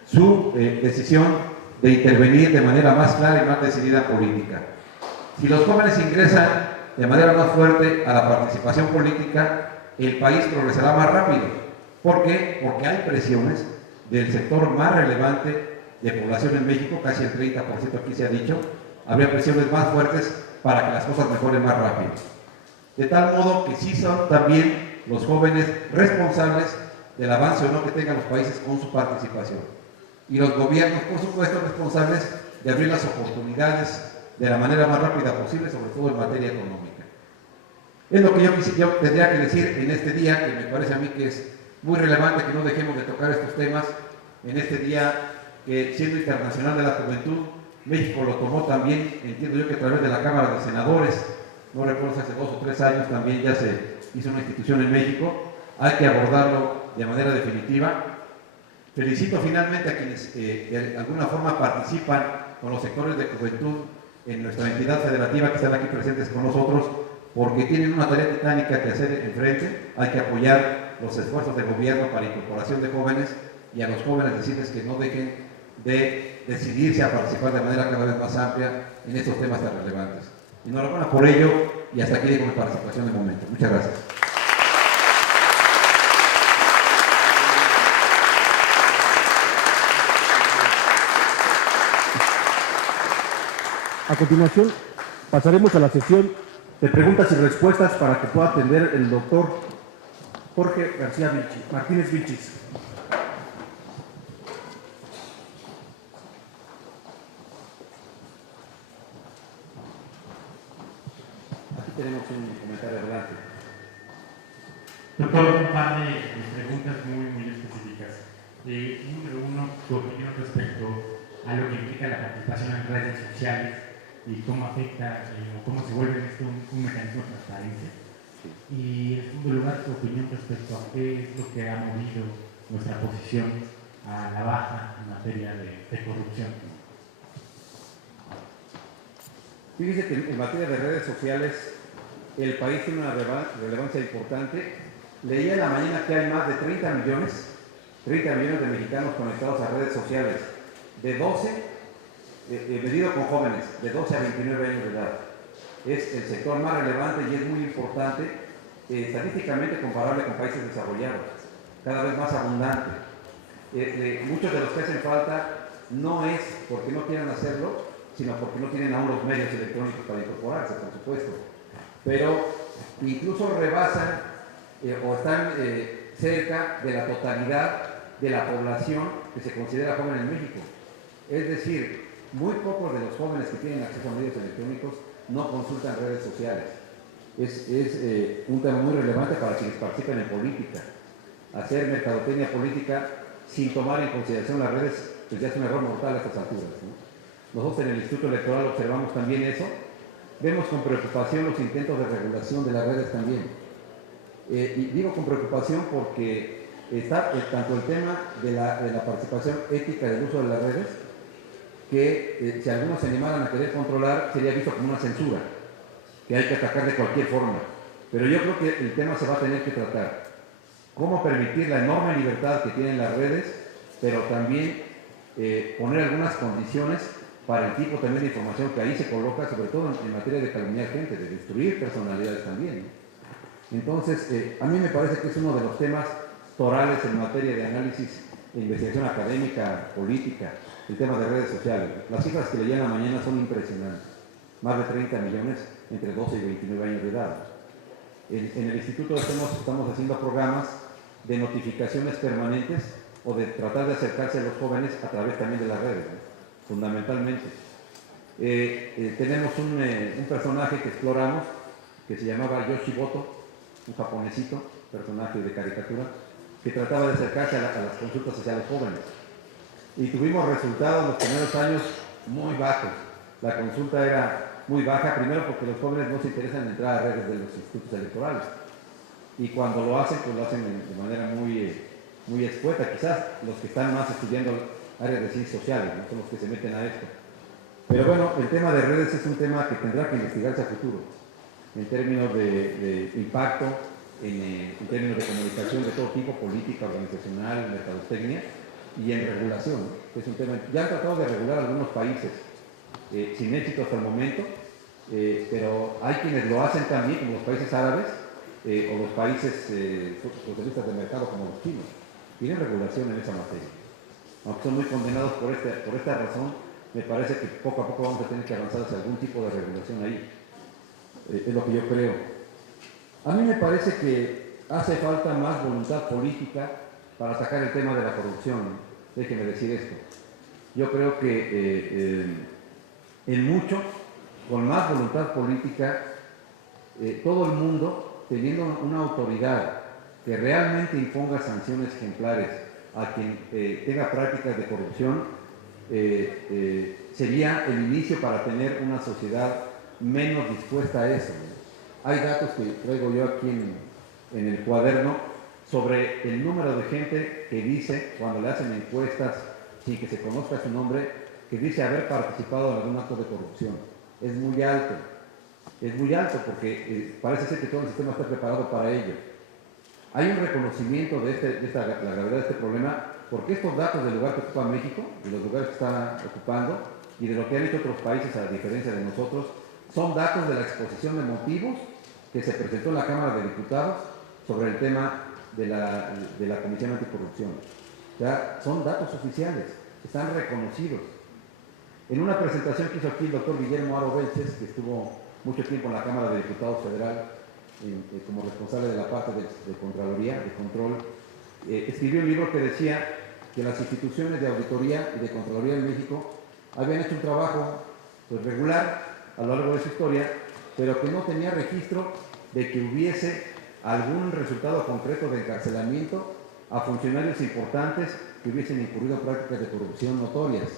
su decisión de intervenir de manera más clara y más decidida en política. Si los jóvenes ingresan de manera más fuerte a la participación política, el país progresará más rápido. ¿Por qué? Porque hay presiones del sector más relevante de población en México, casi el 30% aquí se ha dicho, habría presiones más fuertes para que las cosas mejoren más rápido. De tal modo que sí son también los jóvenes responsables del avance o no que tengan los países con su participación. Y los gobiernos, por supuesto, responsables de abrir las oportunidades de la manera más rápida posible, sobre todo en materia económica. Es lo que yo tendría que decir en este día, que me parece a mí que es muy relevante que no dejemos de tocar estos temas en este día que, siendo internacional de la juventud, México lo tomó también, entiendo yo que a través de la Cámara de Senadores, no recuerdo si hace 2 o 3 años también ya se hizo una institución en México, hay que abordarlo de manera definitiva. Felicito finalmente a quienes de alguna forma participan con los sectores de juventud en nuestra entidad federativa que están aquí presentes con nosotros, porque tienen una tarea titánica que hacer enfrente. Hay que apoyar los esfuerzos del gobierno para la incorporación de jóvenes y a los jóvenes decirles que no dejen de decidirse a participar de manera cada vez más amplia en estos temas tan relevantes. Enhorabuena por ello y hasta aquí dejo mi participación de momento. Muchas gracias. A continuación, pasaremos a la sesión de preguntas y respuestas para que pueda atender el doctor Jorge García Martínez Vilchis. Aquí tenemos un comentario adelante. Doctor, un par de preguntas muy específicas. Número uno, tu opinión respecto a lo que implica la participación en redes sociales y cómo afecta o cómo se vuelve esto un mecanismo de transparencia. Y en segundo lugar, tu opinión respecto a qué es lo que ha movido nuestra posición a la baja en materia de corrupción. Fíjese que en materia de redes sociales el país tiene una relevancia importante. Leía en la mañana que hay más de 30 millones de mexicanos conectados a redes sociales, de 12, medido con jóvenes, de 12 a 29 años de edad. Es el sector más relevante y es muy importante, estadísticamente comparable con países desarrollados, cada vez más abundante. Muchos de los que hacen falta no es porque no quieran hacerlo, sino porque no tienen aún los medios electrónicos para incorporarse, por supuesto. Pero incluso rebasan o están cerca de la totalidad de la población que se considera joven en México. Es decir, muy pocos de los jóvenes que tienen acceso a medios electrónicos no consultan redes sociales. Es un tema muy relevante para quienes participan en política. Hacer mercadotecnia política sin tomar en consideración las redes, pues ya es un error mortal a estas alturas, ¿no? Nosotros en el Instituto Electoral observamos también eso. Vemos con preocupación los intentos de regulación de las redes también. Y digo con preocupación porque está tanto el tema de la participación ética del uso de las redes, que si algunos se animaran a querer controlar, sería visto como una censura, que hay que atacar de cualquier forma. Pero yo creo que el tema se va a tener que tratar. Cómo permitir la enorme libertad que tienen las redes, pero también poner algunas condiciones para el tipo también de información que ahí se coloca, sobre todo en materia de calumniar gente, de destruir personalidades también, ¿no? Entonces, a mí me parece que es uno de los temas torales en materia de análisis e investigación académica, política, el tema de redes sociales. Las cifras que leía en la mañana son impresionantes. Más de 30 millones entre 12 y 29 años de edad. En el instituto estamos haciendo programas de notificaciones permanentes o de tratar de acercarse a los jóvenes a través también de las redes, ¿no? Fundamentalmente. Tenemos un personaje que exploramos que se llamaba Yoshiboto, un japonesito, personaje de caricatura, que trataba de acercarse a las consultas sociales jóvenes. Y tuvimos resultados en los primeros años muy bajos. La consulta era muy baja, primero porque los jóvenes no se interesan en entrar a redes de los institutos electorales. Y cuando lo hacen, pues lo hacen de manera muy escueta. Quizás los que están más estudiando áreas de ciencias sociales, ¿no? Son los que se meten a esto. Pero bueno, el tema de redes es un tema que tendrá que investigarse a futuro, en términos de impacto, en términos de comunicación de todo tipo, política, organizacional, mercadotecnia, y en regulación, ¿no? Es un tema, ya han tratado de regular algunos países, sin éxito hasta el momento, pero hay quienes lo hacen también, como los países árabes, o los países socialistas de mercado como los chinos. Tienen regulación en esa materia. Aunque son muy condenados por esta razón, me parece que poco a poco vamos a tener que avanzar hacia algún tipo de regulación ahí. Es lo que yo creo. A mí me parece que hace falta más voluntad política para sacar el tema de la corrupción. Déjeme decir esto. Yo creo que en mucho, con más voluntad política, todo el mundo, teniendo una autoridad que realmente imponga sanciones ejemplares a quien tenga prácticas de corrupción, sería el inicio para tener una sociedad menos dispuesta a eso, ¿no? Hay datos que traigo yo aquí en el cuaderno sobre el número de gente que dice, cuando le hacen encuestas sin que se conozca su nombre, que dice haber participado en algún acto de corrupción. Es muy alto porque parece ser que todo el sistema está preparado para ello. Hay un reconocimiento de la gravedad de este problema, porque estos datos del lugar que ocupa México, de los lugares que está ocupando, y de lo que han hecho otros países a diferencia de nosotros, son datos de la exposición de motivos que se presentó en la Cámara de Diputados sobre el tema de la Comisión Anticorrupción. O sea, son datos oficiales, están reconocidos. En una presentación que hizo aquí el doctor Guillermo Haro Belces, que estuvo mucho tiempo en la Cámara de Diputados Federal como responsable de la parte de Contraloría, de Control, escribió un libro que decía que las instituciones de auditoría y de Contraloría en México habían hecho un trabajo pues, regular a lo largo de su historia, pero que no tenía registro de que hubiese algún resultado concreto de encarcelamiento a funcionarios importantes que hubiesen incurrido en prácticas de corrupción notorias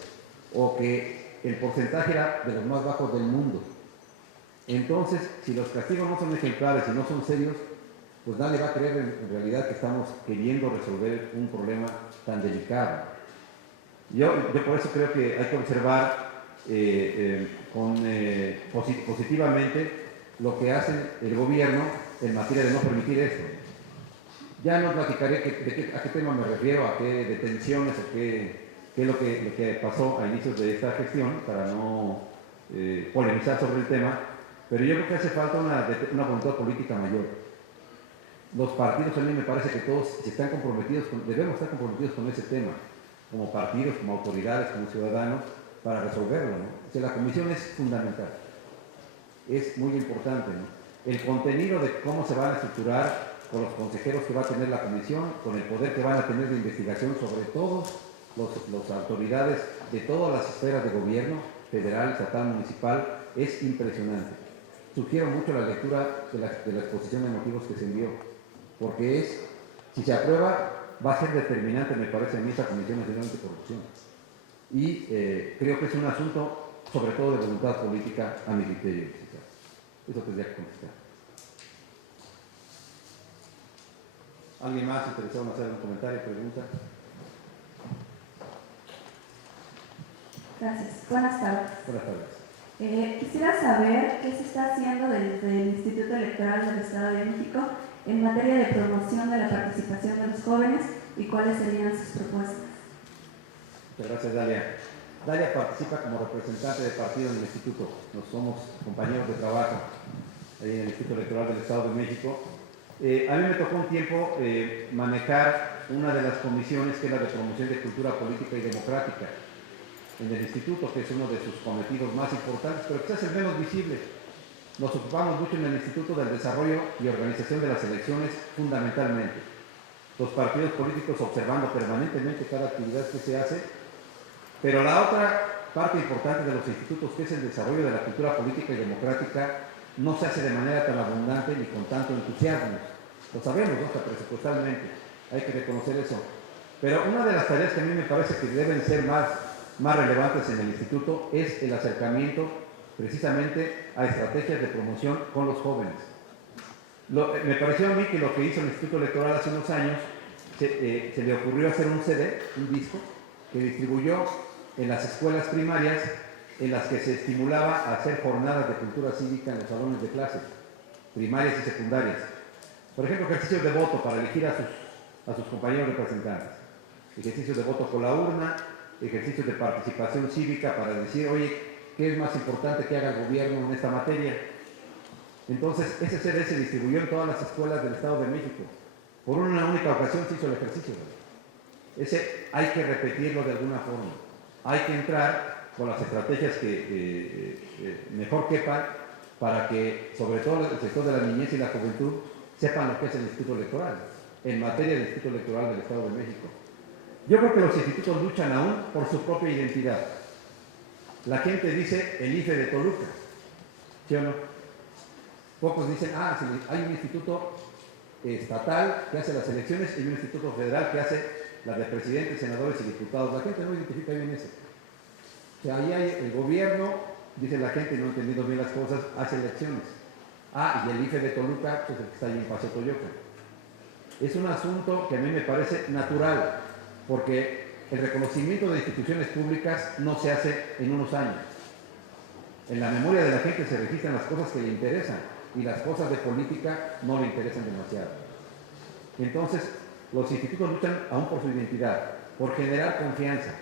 o que el porcentaje era de los más bajos del mundo. Entonces, si los castigos no son ejemplares y no son serios, pues nadie va a creer en realidad que estamos queriendo resolver un problema tan delicado. Yo por eso creo que hay que observar positivamente lo que hace el gobierno en materia de no permitir esto. Ya no platicaré a qué tema me refiero, a qué detenciones, o qué es lo que pasó a inicios de esta gestión, para no polemizar sobre el tema, pero yo creo que hace falta una voluntad política mayor. Los partidos, a mí me parece que todos están comprometidos, debemos estar comprometidos con ese tema, como partidos, como autoridades, como ciudadanos, para resolverlo, ¿no? O sea, la comisión es fundamental, es muy importante, ¿no? El contenido de cómo se van a estructurar, con los consejeros que va a tener la comisión, con el poder que van a tener de investigación sobre todos las autoridades de todas las esferas de gobierno, federal, estatal, municipal, es impresionante. Sugiero mucho la lectura de la exposición de motivos que se envió, porque si se aprueba, va a ser determinante, me parece, en esta Comisión Nacional Anticorrupción. Y creo que es un asunto, sobre todo, de voluntad política, a mi criterio. Eso tendría que contestar. ¿Alguien más interesado en hacer un comentario, pregunta? Gracias. Buenas tardes. Buenas tardes. Quisiera saber qué se está haciendo desde el Instituto Electoral del Estado de México en materia de promoción de la participación de los jóvenes y cuáles serían sus propuestas. Muchas gracias, Dalia. Dalia participa como representante de partido en el Instituto. Nos somos compañeros de trabajo ahí en el Instituto Electoral del Estado de México. A mí me tocó un tiempo manejar una de las comisiones, que es la de promoción de cultura política y democrática en el Instituto, que es uno de sus cometidos más importantes, pero quizás el menos visible. Nos ocupamos mucho en el Instituto del desarrollo y organización de las elecciones, fundamentalmente. Los partidos políticos observando permanentemente cada actividad que se hace, pero la otra parte importante de los institutos, que es el desarrollo de la cultura política y democrática, no se hace de manera tan abundante ni con tanto entusiasmo. Lo sabemos, ¿no? Hasta presupuestalmente, hay que reconocer eso. Pero una de las tareas que a mí me parece que deben ser más relevantes en el instituto es el acercamiento precisamente a estrategias de promoción con los jóvenes. Me pareció a mí que lo que hizo el Instituto Electoral hace unos años, se le ocurrió hacer un CD, un disco, que distribuyó en las escuelas primarias, en las que se estimulaba a hacer jornadas de cultura cívica en los salones de clase, primarias y secundarias. Por ejemplo, ejercicios de voto para elegir a sus compañeros representantes, ejercicios de voto con la urna, ejercicios de participación cívica para decir, oye, ¿qué es más importante que haga el gobierno en esta materia? Entonces, ese CD se distribuyó en todas las escuelas del Estado de México. Por una única ocasión se hizo el ejercicio. Ese hay que repetirlo de alguna forma. Hay que entrar con las estrategias que mejor quepan para que, sobre todo el sector de la niñez y la juventud, sepan lo que es el Instituto Electoral, en materia del Instituto Electoral del Estado de México. Yo creo que los institutos luchan aún por su propia identidad. La gente dice el IFE de Toluca, ¿sí o no? Pocos dicen, sí, hay un instituto estatal que hace las elecciones y un instituto federal que hace las de presidentes, senadores y diputados. La gente no identifica bien eso. O sea, ahí hay el gobierno, dice la gente, no ha entendido bien las cosas, hace elecciones. Y el IFE de Toluca, pues el que está ahí en Paseo Toyoca. Es un asunto que a mí me parece natural, porque el reconocimiento de instituciones públicas no se hace en unos años. En la memoria de la gente se registran las cosas que le interesan y las cosas de política no le interesan demasiado. Entonces, los institutos luchan aún por su identidad, por generar confianza.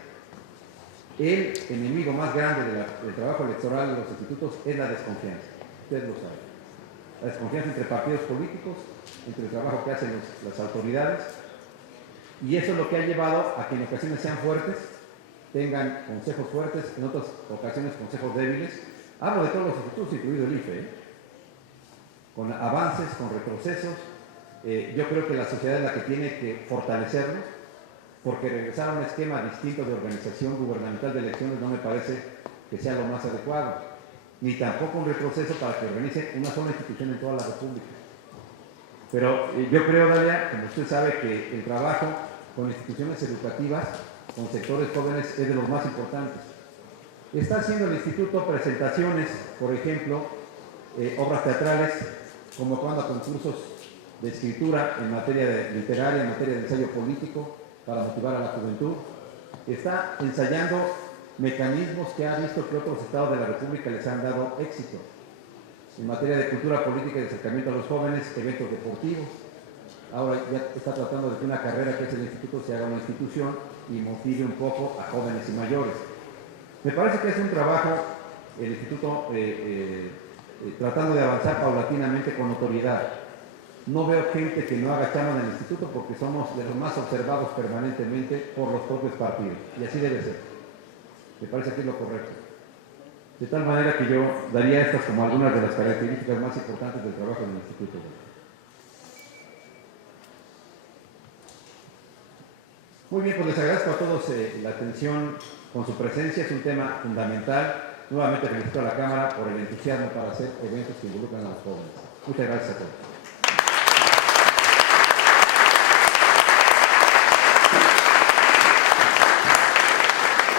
El enemigo más grande del trabajo electoral de los institutos es la desconfianza. Ustedes lo saben. La desconfianza entre partidos políticos, entre el trabajo que hacen las autoridades. Y eso es lo que ha llevado a que en ocasiones sean fuertes tengan consejos fuertes, en otras ocasiones consejos débiles. Hablo de todos los institutos, incluido el IFE, con avances, con retrocesos. Yo creo que la sociedad es la que tiene que fortalecerlos, porque regresar a un esquema distinto de organización gubernamental de elecciones no me parece que sea lo más adecuado, ni tampoco un retroceso para que organice una sola institución en toda la República. Pero yo creo, Dalia, como usted sabe, que el trabajo con instituciones educativas, con sectores jóvenes, es de los más importantes. Está haciendo el instituto presentaciones, por ejemplo, obras teatrales, convocando a concursos de escritura en materia literaria, en materia de ensayo político, para motivar a la juventud. Está ensayando mecanismos que ha visto que otros estados de la República les han dado éxito. En materia de cultura política y de acercamiento a los jóvenes, eventos deportivos. Ahora ya está tratando de que una carrera que es el instituto se haga una institución y motive un poco a jóvenes y mayores. Me parece que es un trabajo, el instituto tratando de avanzar paulatinamente con autoridad. No veo gente que no haga chamba en el instituto porque somos de los más observados permanentemente por los propios partidos. Y así debe ser. Me parece que es lo correcto. De tal manera que yo daría estas como algunas de las características más importantes del trabajo del instituto. Muy bien, pues les agradezco a todos la atención con su presencia. Es un tema fundamental. Nuevamente felicito a la Cámara por el entusiasmo para hacer eventos que involucran a los jóvenes. Muchas gracias a todos.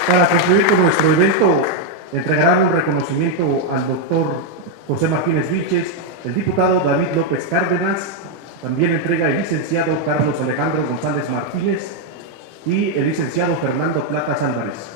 Para concluir con nuestro evento, entregarán un reconocimiento al doctor José Martínez Vilches, el diputado David López Cárdenas, también entrega el licenciado Carlos Alejandro González Martínez y el licenciado Fernando Platas Álvarez.